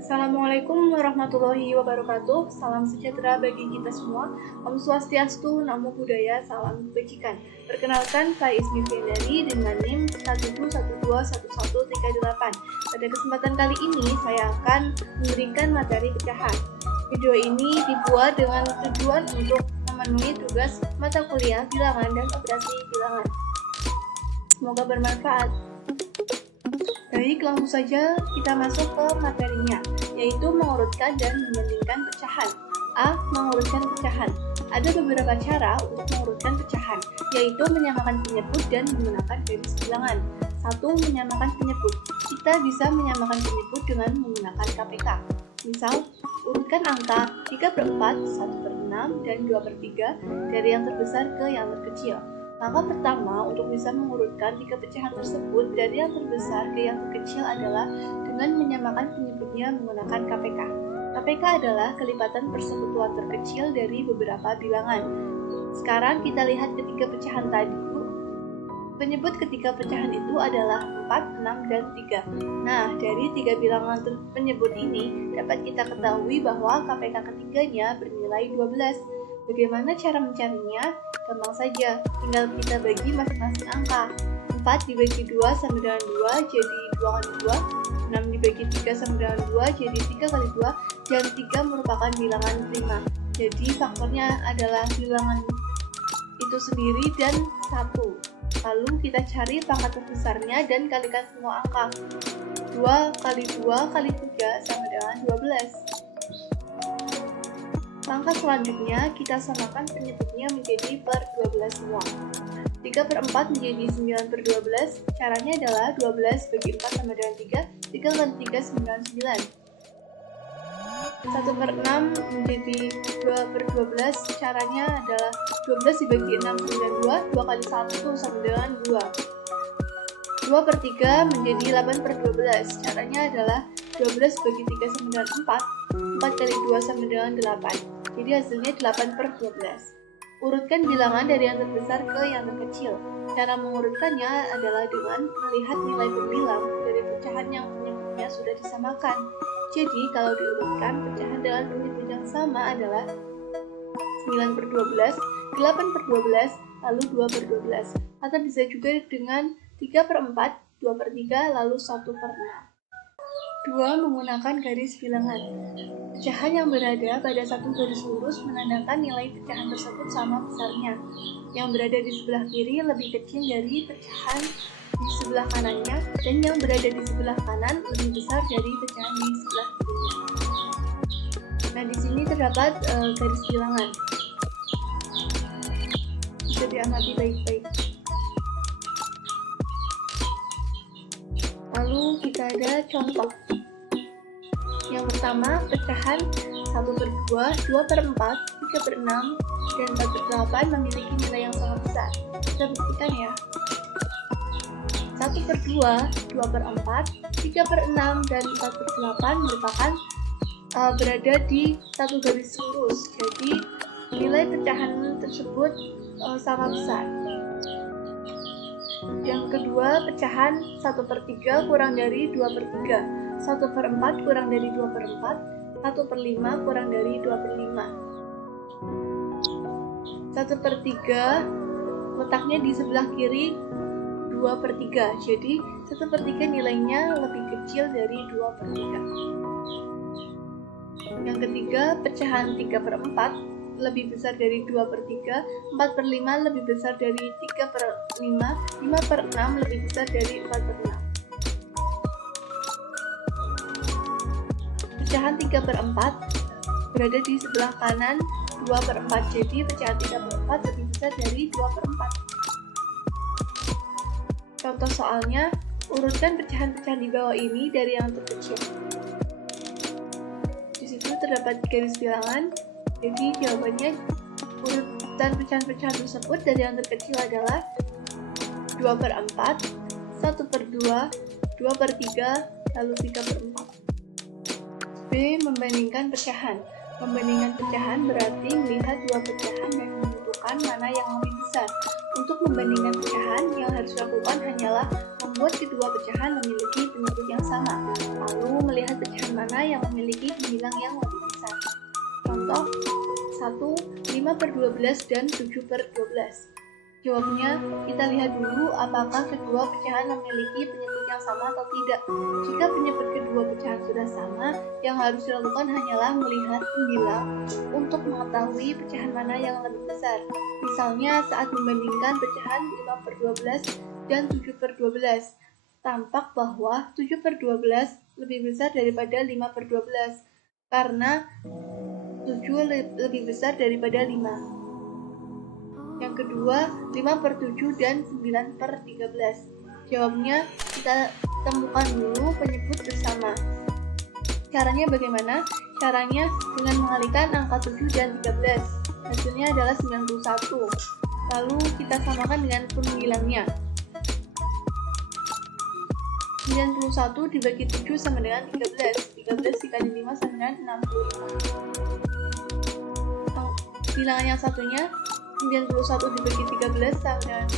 Assalamualaikum warahmatullahi wabarakatuh. Salam sejahtera bagi kita semua. Om Swastiastu, Namo Buddhaya, salam kebajikan. Perkenalkan, saya Ismi Fiandani dengan NIM 1712138. Pada kesempatan kali ini, saya akan memberikan materi pecahan. Video ini dibuat dengan tujuan untuk memenuhi tugas mata kuliah bilangan dan operasi bilangan. Semoga bermanfaat. Baik, langsung saja kita masuk ke materinya, yaitu mengurutkan dan membandingkan pecahan. A. Mengurutkan pecahan. Ada beberapa cara untuk mengurutkan pecahan, yaitu menyamakan penyebut dan menggunakan garis bilangan. 1. Menyamakan penyebut. Kita bisa menyamakan penyebut dengan menggunakan KPK. Misal, urutkan angka 3/4, 1/6, dan 2/3 dari yang terbesar ke yang terkecil. Langkah pertama untuk bisa mengurutkan 3 pecahan tersebut dari yang terbesar ke yang terkecil adalah dengan menyamakan penyebutnya menggunakan KPK. KPK adalah kelipatan persekutuan terkecil dari beberapa bilangan. Sekarang kita lihat ketiga pecahan tadi. Penyebut ketiga pecahan itu adalah 4, 6, dan 3. Nah, dari 3 bilangan penyebut ini dapat kita ketahui bahwa KPK ketiganya bernilai 12. Bagaimana cara mencarinya? Gampang saja, tinggal kita bagi masing-masing angka. 4 dibagi 2 sama dengan 2 jadi 2 kali 2, 6 dibagi 3 sama dengan 2 jadi 3 kali 2, dan 3 merupakan bilangan prima. Jadi faktornya adalah bilangan itu sendiri dan 1. Lalu kita cari pangkat terbesarnya dan kalikan semua angka. 2 kali 2 kali 3 sama dengan 12. Langkah selanjutnya, kita samakan penyebutnya menjadi per 12 semua. 3/4 menjadi 9/12. Caranya adalah 12 bagi 4 sama dengan 3, 3 kali 3 sama dengan 9. 1/6 menjadi 2/12. Caranya adalah 12 dibagi 6 sama dengan 2, 2 kali 1 sama dengan 2. 2/3 menjadi 8/12. Caranya adalah 12 bagi 3 sama dengan 4, 4 kali 2 sama dengan 8. Jadi hasilnya 8/12. Urutkan bilangan dari yang terbesar ke yang terkecil. Cara mengurutkannya adalah dengan melihat nilai pembilang dari pecahan yang penyebutnya sudah disamakan. Jadi kalau diurutkan, pecahan dengan penyebut yang sama adalah 9/12, 8/12, lalu 2/12. Atau bisa juga dengan 3/4, 2/3, lalu 1/6. 2. Menggunakan garis bilangan. Pecahan yang berada pada satu garis lurus menandakan nilai pecahan tersebut sama besarnya. Yang berada di sebelah kiri lebih kecil dari pecahan di sebelah kanannya, dan yang berada di sebelah kanan lebih besar dari pecahan di sebelah kirinya. Nah, di sini terdapat garis bilangan. Bisa diamati baik-baik. Lalu kita ada contoh. Yang pertama, pecahan 1/2, 2/4, 3/6, dan 4/8 memiliki nilai yang sangat besar. Kita buktikan ya. 1/2, 2/4, 3/6, dan 4/8 merupakan berada di satu garis lurus. Jadi nilai pecahan tersebut sama besar. Yang kedua, pecahan 1/3 kurang dari 2/3, 1/4 kurang dari 2/4, 1/5 kurang dari 2/5. 1/3 letaknya di sebelah kiri 2/3, jadi 1/3 nilainya lebih kecil dari 2/3. Yang ketiga, pecahan 3/4 lebih besar dari 2/3, 4/5 lebih besar dari 3/5, 5/6 lebih besar dari 4/6. Pecahan 3/4 berada di sebelah kanan 2/4, jadi pecahan 3/4 lebih besar dari 2/4. Contoh soalnya, urutkan pecahan-pecahan di bawah ini dari yang terkecil. Di situ terdapat garis bilangan. Jadi jawabannya, urutan pecahan-pecahan tersebut dari yang terkecil adalah 2/4, 1/2, 2/3, lalu 3/4. B. Membandingkan pecahan. Membandingkan pecahan berarti melihat dua pecahan dan menentukan mana yang lebih besar. Untuk membandingkan pecahan, yang harus dilakukan hanyalah membuat kedua pecahan memiliki penyebut yang sama, lalu melihat pecahan mana yang memiliki pembilang yang lebih besar. Contoh 1, 5/12 dan 7/12. Jawabnya, kita lihat dulu apakah kedua pecahan memiliki penyebut yang sama atau tidak. Jika penyebut kedua pecahan sudah sama, yang harus dilakukan hanyalah melihat pembilang untuk mengetahui pecahan mana yang lebih besar. Misalnya saat membandingkan pecahan 5/12 dan 7/12, tampak bahwa 7/12 lebih besar daripada 5/12 karena 7 lebih besar daripada 5. Yang kedua, 5/7 dan 9/13. Jawabnya, kita temukan dulu penyebut bersama. Caranya bagaimana? Caranya dengan mengalihkan angka 7 dan 13. Hasilnya adalah 91. Lalu kita samakan dengan pembilangnya. 91 dibagi 7 sama dengan 13. 13 dikali 5 sama dengan 65. Bilangan yang satunya 91 dibagi 13 sama dengan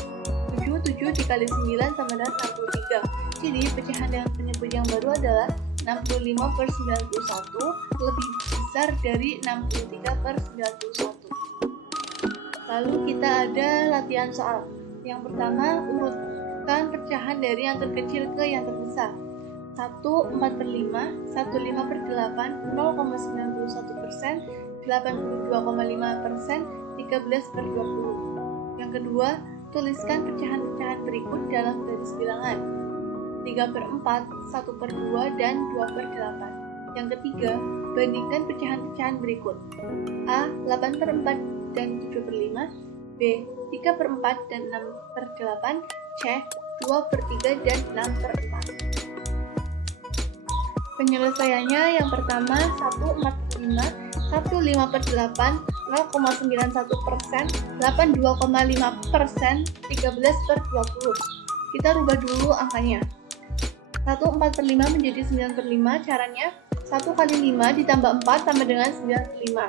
7, 7 dikali 9 sama dengan 63. Jadi pecahan dengan penyebut yang baru adalah 65/91 lebih besar dari 63/91. Lalu kita ada latihan soal. Yang pertama, urutkan pecahan dari yang terkecil ke yang terbesar. 1 4/5, 1 5/8, 0,91%, 82,5%, 13/20. Yang kedua, tuliskan pecahan-pecahan berikut dalam garis bilangan. 3/4, 1/2, dan 2/8. Yang ketiga, bandingkan pecahan-pecahan berikut. A. 8/4 dan 7/5, B. 3/4 dan 6/8, C. 2/3 dan 6/4. Penyelesaiannya yang pertama 1 4/5, 1 5/8, 0,91%, 82,5%, 13/20. Kita rubah dulu angkanya. 1 4/5 menjadi 9/5. Caranya 1 kali 5 ditambah 4 sama dengan 9/5.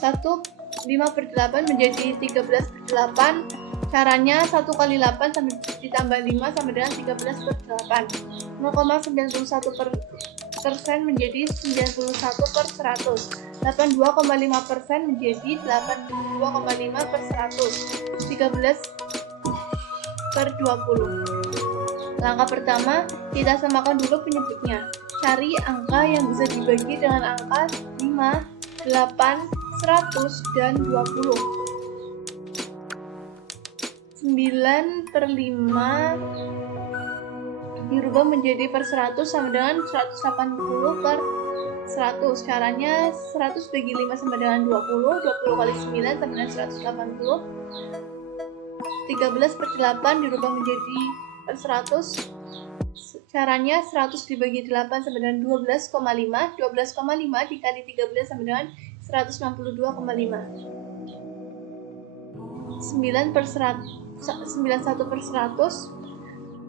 1 5/8 menjadi 13/8. Caranya 1 kali 8 ditambah 5 sama dengan 13/8. 0,91% menjadi 91/100. 82,5% menjadi 82,5/100. 13/20. Langkah pertama, kita samakan dulu penyebutnya. Cari angka yang bisa dibagi dengan angka 5, 8, 100, dan 20. 9/5 dirubah menjadi per 100 sama dengan 180/100. Caranya 100 bagi 5 sama dengan 20. 20 kali 9 sama dengan 180. 13/8 dirubah menjadi per 100. Caranya 100 dibagi 8 sama dengan 12,5. 12,5 dikali 13 sama dengan 162,5. 91/100,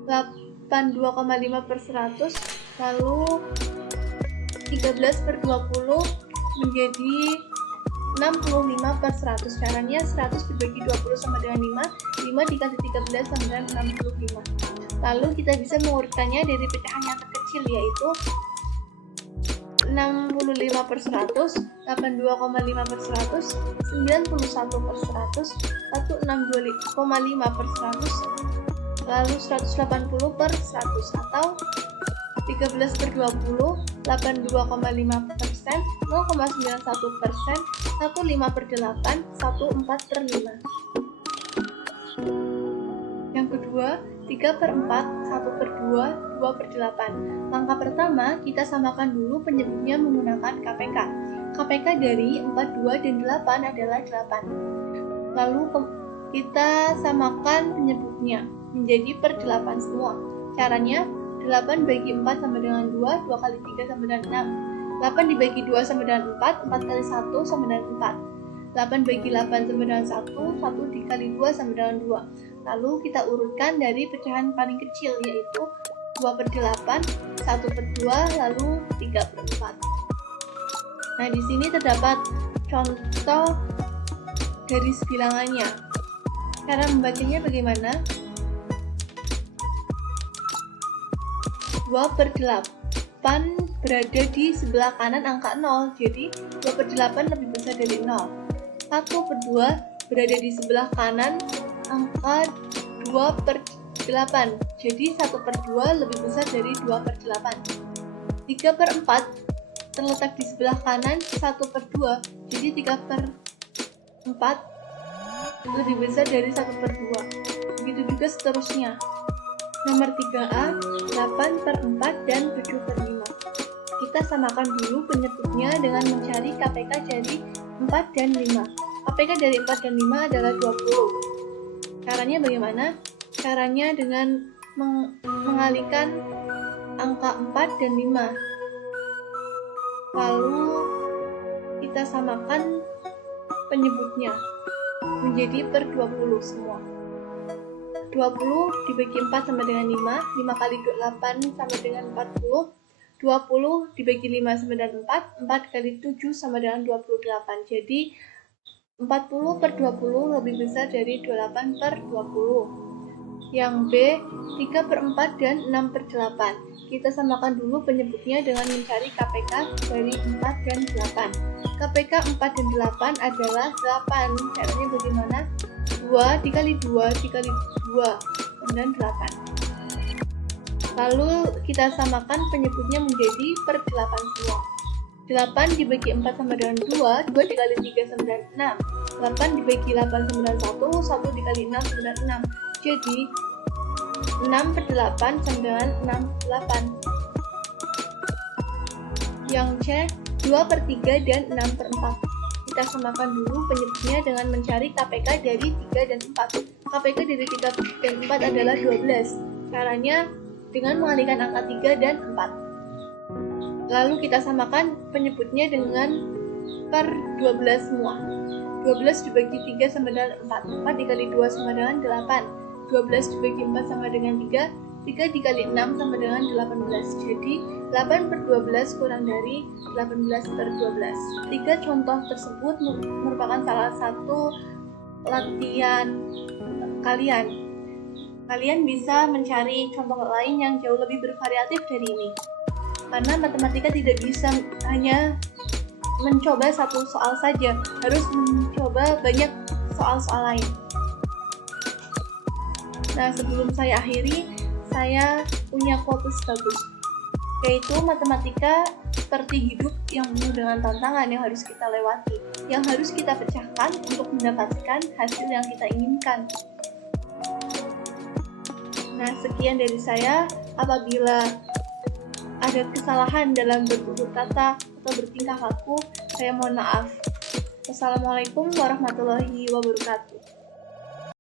82,5/100, lalu 13/20 menjadi 65/100. Caranya 100 dibagi 20 sama dengan 5. 5 dikali 13 sama dengan 65. Lalu kita bisa mengurutkannya dari pecahan yang terkecil, yaitu 65/100, 82,5/100, 91/100, 162,5/100, lalu 180/100 atau 13/20, 82,5%, 0,91%, 1/5/8, 1/4/5. Yang kedua, 3/4, 1/2, 2/8. Langkah pertama, kita samakan dulu penyebutnya menggunakan KPK. KPK dari 4, 2, dan 8 adalah 8. Lalu kita samakan penyebutnya menjadi per 8 semua. Caranya 8 bagi 4 sama dengan 2, 2 kali 3 sama dengan 6. 8 dibagi 2 sama dengan 4, 4 kali 1 sama dengan 4. 8 bagi 8 sama dengan 1, 1 dikali 2 sama dengan 2. Lalu kita urutkan dari pecahan paling kecil, yaitu 2/8, 1/2, lalu 3/4. Nah, di sini terdapat contoh garis bilangannya. Cara membacanya bagaimana? 2/8 berada di sebelah kanan angka 0, jadi 2/8 lebih besar dari 0. 1/2 berada di sebelah kanan angka 2/8, jadi 1/2 lebih besar dari 2/8. 3/4 terletak di sebelah kanan 1/2, jadi 3/4 lebih besar dari 1/2. Begitu juga seterusnya. Nomor 3A, 8/4 dan 7/5. Kita samakan dulu penyebutnya dengan mencari KPK dari 4 dan 5. KPK dari 4 dan 5 adalah 20. Caranya bagaimana? Caranya dengan mengalihkan angka 4 dan 5. Lalu kita samakan penyebutnya menjadi per 20 semua. 20 dibagi 4 sama dengan 5, 5 kali 8 sama dengan 40, 20 dibagi 5 sama dengan 4, 4 kali 7 sama dengan 28. Jadi 40/20 lebih besar dari 28/20. Yang B, 3/4 dan 6/8. Kita samakan dulu penyebutnya dengan mencari KPK dari 4 dan 8. KPK 4 dan 8 adalah 8. Caranya bagaimana? 2 dikali 2 dikali 2, kemudian 8. Lalu kita samakan penyebutnya menjadi per 8 semua. 8 dibagi 4 sama dengan 2, 2 dikali 3 sama dengan 6. 8 dibagi 8 sama dengan 1, 1 dikali 6 sama dengan 6. Jadi 6/8 sama dengan 6/8. Yang C, 2/3 dan 6/4. Kita samakan dulu penyebutnya dengan mencari KPK dari 3 dan 4. KPK dari 3 dan 4 adalah 12. Caranya dengan mengalihkan angka 3 dan 4. Lalu kita samakan penyebutnya dengan per 12 semua. 12 dibagi 3 sama dengan 4. 4 dikali 2 sama dengan 8. 12 dibagi 4 sama dengan 3. 3 dikali 6 sama dengan 18. Jadi 8/12 kurang dari 18/12. 3 contoh tersebut merupakan salah satu latihan kalian. Kalian bisa mencari contoh lain yang jauh lebih bervariatif dari ini. Karena matematika tidak bisa hanya mencoba satu soal saja, harus mencoba banyak soal-soal lain. Nah, sebelum saya akhiri, saya punya quotes bagus, yaitu matematika seperti hidup yang penuh dengan tantangan yang harus kita lewati, yang harus kita pecahkan untuk mendapatkan hasil yang kita inginkan. Nah, sekian dari saya. Apabila ada kesalahan dalam bertutur kata atau bertingkah laku, saya mohon maaf. Wassalamualaikum warahmatullahi wabarakatuh.